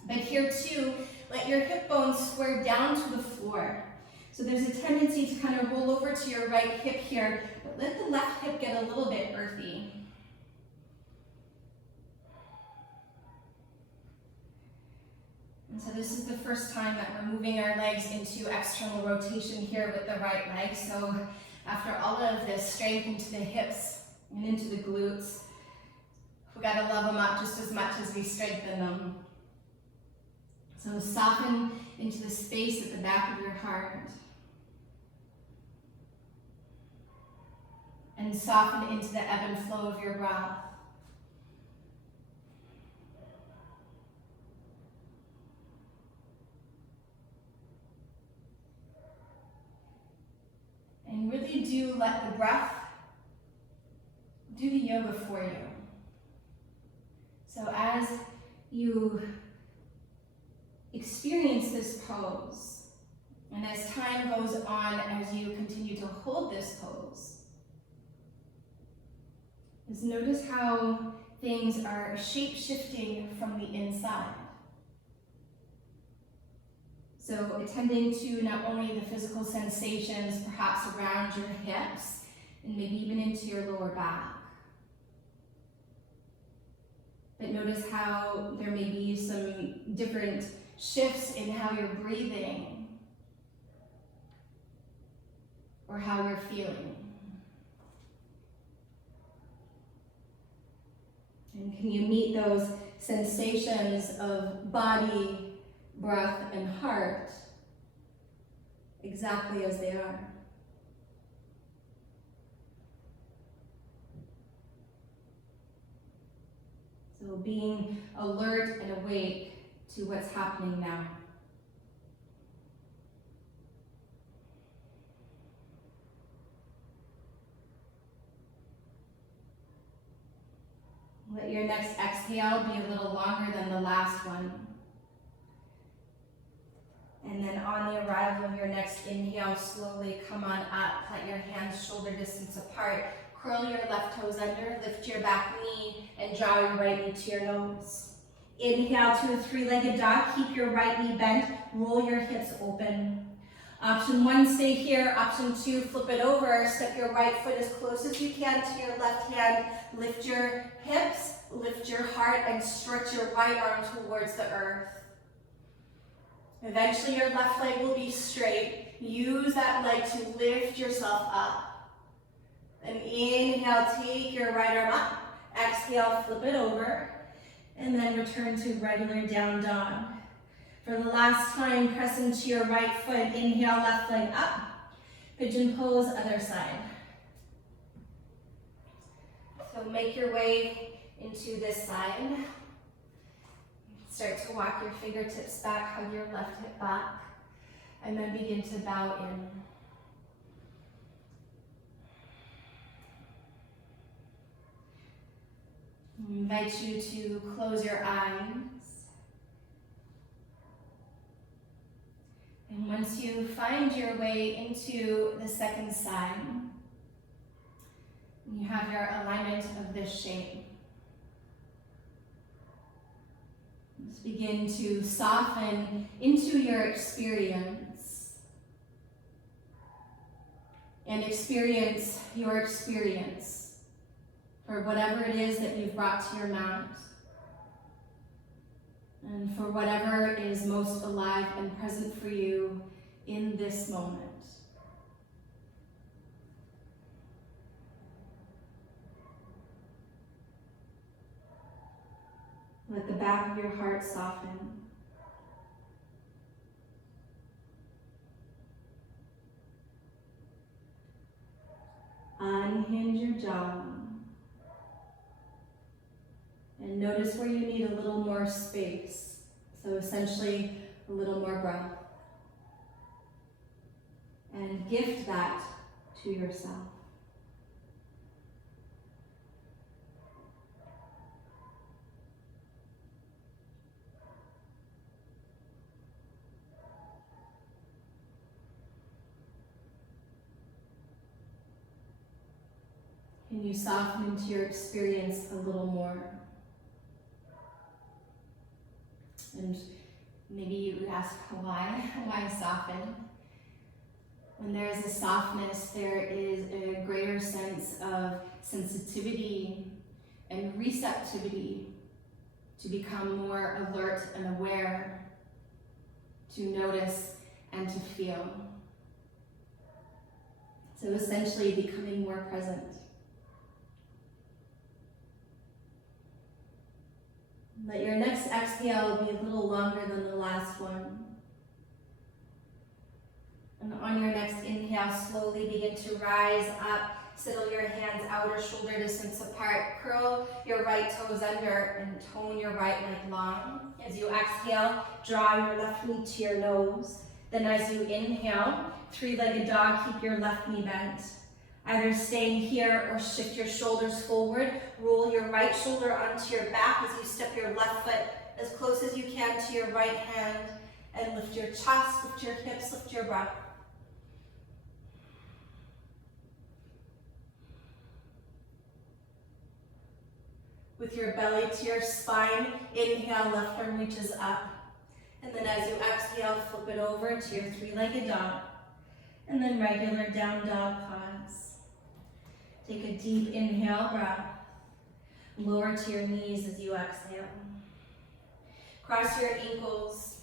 But here too, let your hip bones square down to the floor. So there's a tendency to kind of roll over to your right hip here, but let the left hip get a little bit earthy. And so this is the first time that we're moving our legs into external rotation here with the right leg. So after all of this, strength into the hips and into the glutes. We gotta love them up just as much as we strengthen them. So soften into the space at the back of your heart. And soften into the ebb and flow of your breath. And really do let the breath do the yoga for you. So as you experience this pose, and as time goes on, as you continue to hold this pose, is notice how things are shape-shifting from the inside. So attending to not only the physical sensations, perhaps around your hips, and maybe even into your lower back, but notice how there may be some different shifts in how you're breathing or how you're feeling. And can you meet those sensations of body, breath, and heart exactly as they are? So being alert and awake to what's happening now. Let your next exhale be a little longer than the last one. And then on the arrival of your next inhale, slowly come on up. Let your hands shoulder distance apart. Curl your left toes under, lift your back knee, and draw your right knee to your nose. Inhale to a three-legged dog. Keep your right knee bent. Roll your hips open. Option one, stay here. Option two, flip it over. Step your right foot as close as you can to your left hand. Lift your hips, lift your heart, and stretch your right arm towards the earth. Eventually your left leg will be straight. Use that leg to lift yourself up. And inhale, take your right arm up. Exhale, flip it over. And then return to regular down dog. For the last time, press into your right foot. Inhale, left leg up. Pigeon pose, other side. So make your way into this side. Start to walk your fingertips back, hug your left hip back, and then begin to bow in. I invite you to close your eyes. And once you find your way into the second side, you have your alignment of this shape. Just begin to soften into your experience and experience your experience for whatever it is that you've brought to your mat and for whatever is most alive and present for you in this moment. Let the back of your heart soften. unhinge your jaw. And notice where you need a little more space. So essentially, a little more breath. And gift that to yourself. Can you soften into your experience a little more? And maybe you ask, why? Why soften? When there is a softness, there is a greater sense of sensitivity and receptivity to become more alert and aware, to notice and to feel. So essentially becoming more present. Let your next exhale be a little longer than the last one. And on your next inhale, slowly begin to rise up. Settle your hands outer shoulder distance apart. Curl your right toes under and tone your right leg long. As you exhale, draw your left knee to your nose. Then as you inhale, three-legged dog, keep your left knee bent. Either staying here or shift your shoulders forward. Roll your right shoulder onto your back as you step your left foot as close as you can to your right hand. And lift your chest, lift your hips, lift your breath. With your belly to your spine, inhale, left arm reaches up. And then as you exhale, flip it over to your three-legged dog. And then regular down dog pause. Take a deep inhale, breath. Lower to your knees as you exhale. Cross your ankles.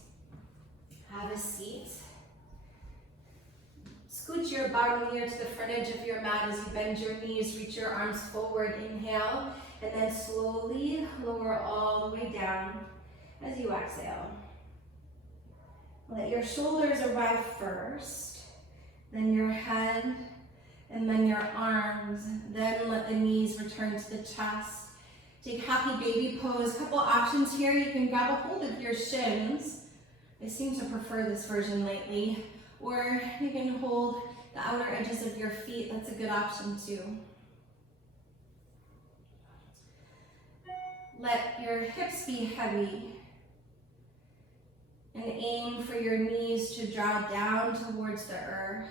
Have a seat. Scoot your bottom near to the front edge of your mat as you bend your knees, reach your arms forward, inhale, and then slowly lower all the way down as you exhale. Let your shoulders arrive first, then your head, and then your arms. Then let the knees return to the chest. Take happy baby pose. Couple options here. You can grab a hold of your shins. I seem to prefer this version lately. Or you can hold the outer edges of your feet. That's a good option too. Let your hips be heavy. And aim for your knees to draw down towards the earth.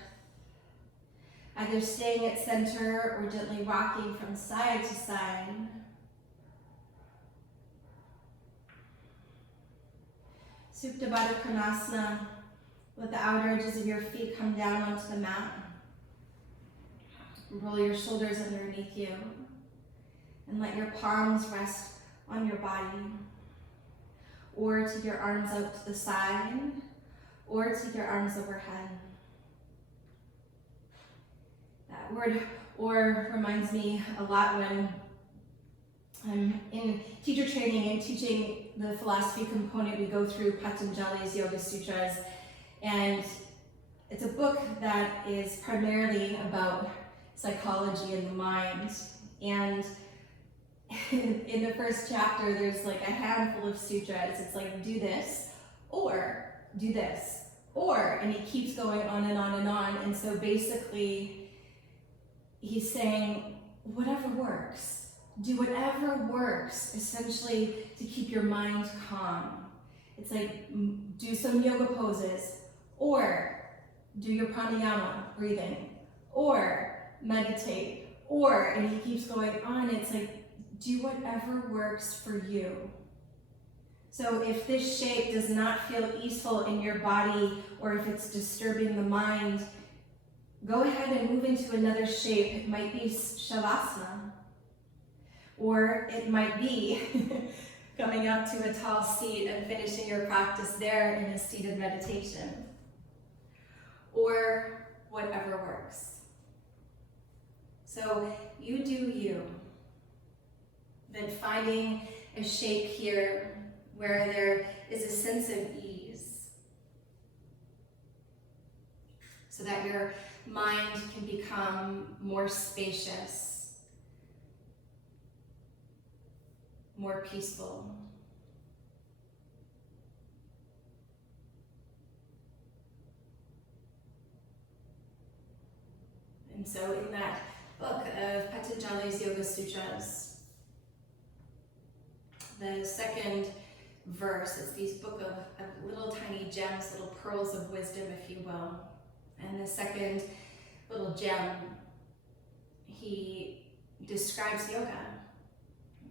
Either staying at center or gently rocking from side to side. Supta Baddha Konasana. Let the outer edges of your feet come down onto the mat. Roll your shoulders underneath you. And let your palms rest on your body. Or take your arms out to the side. Or take your arms overhead. That word or reminds me a lot when I'm in teacher training and teaching the philosophy component. We go through Patanjali's Yoga Sutras, and it's a book that is primarily about psychology and the mind. And in the first chapter, there's like a handful of sutras. It's like, do this, or do this, or, and he keeps going on and on and on. And so basically, he's saying, whatever works. Do whatever works, essentially, to keep your mind calm. It's like, do some yoga poses, or do your pranayama, breathing, or meditate, or, and he keeps going on. It's like, do whatever works for you. So if this shape does not feel easeful in your body, or if it's disturbing the mind, go ahead and move into another shape. It might be Shavasana, or it might be coming up to a tall seat and finishing your practice there in a seated meditation, or whatever works. So you do you, but finding a shape here where there is a sense of ease. so that your mind can become more spacious, more peaceful. And so in that book of Patanjali's Yoga Sutras, the second verse, it's these book of little tiny gems, little pearls of wisdom, if you will. And the second little gem, he describes yoga.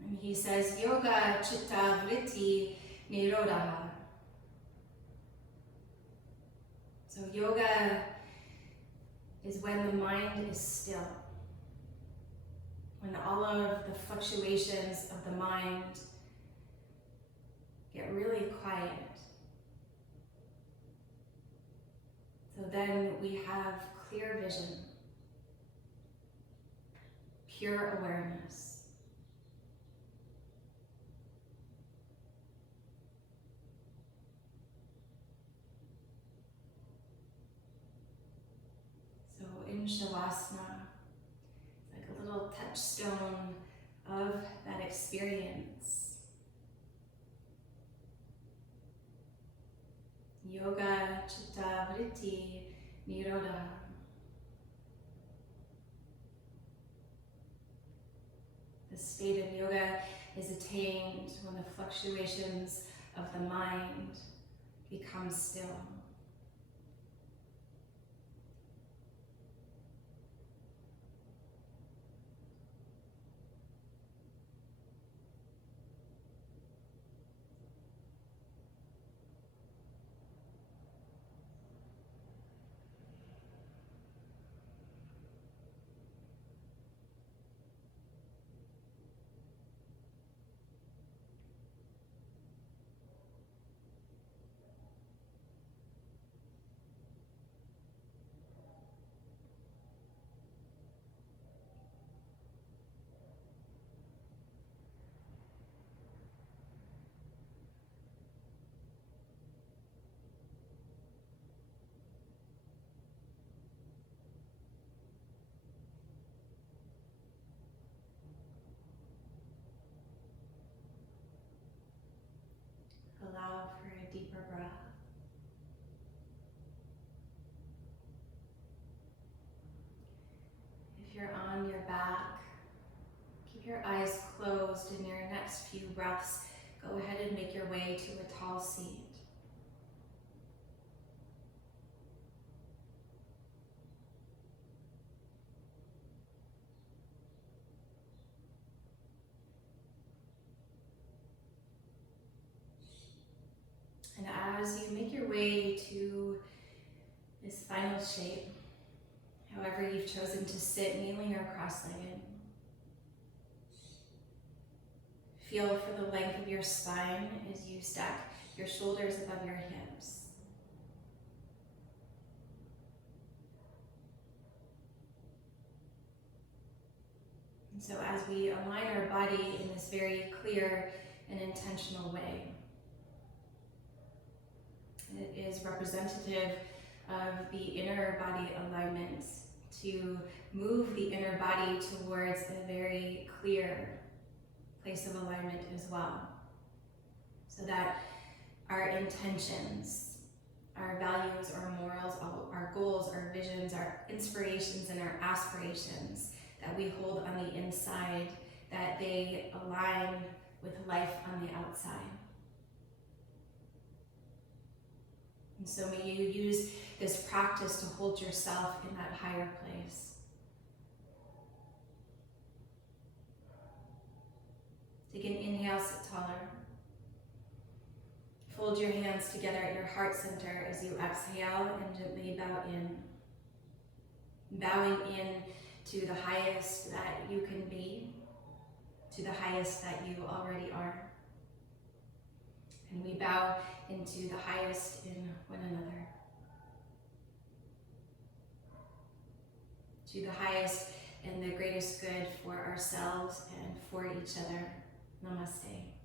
And he says, yoga chitta vritti nirodha. So yoga is when the mind is still, when all of the fluctuations of the mind get really quiet. So then we have clear vision, pure awareness. So in Shavasana, it's like a little touchstone of that experience. Yoga chitta vritti nirodha. The state of yoga is attained when the fluctuations of the mind become still. Allow for a deeper breath. If you're on your back, keep your eyes closed. In your next few breaths, go ahead and make your way to a tall seat. And as you make your way to this final shape, however you've chosen to sit, kneeling or cross-legged, feel for the length of your spine as you stack your shoulders above your hips. And so as we align our body in this very clear and intentional way, it is representative of the inner body alignment to move the inner body towards a very clear place of alignment as well. So that our intentions, our values, our morals, our goals, our visions, our inspirations, and our aspirations that we hold on the inside, that they align with life on the outside. And so may you use this practice to hold yourself in that higher place. Take an inhale, sit taller. Fold your hands together at your heart center as you exhale and gently bow in. Bowing in to the highest that you can be, to the highest that you already are. And we bow into the highest in one another. To the highest and the greatest good for ourselves and for each other. Namaste.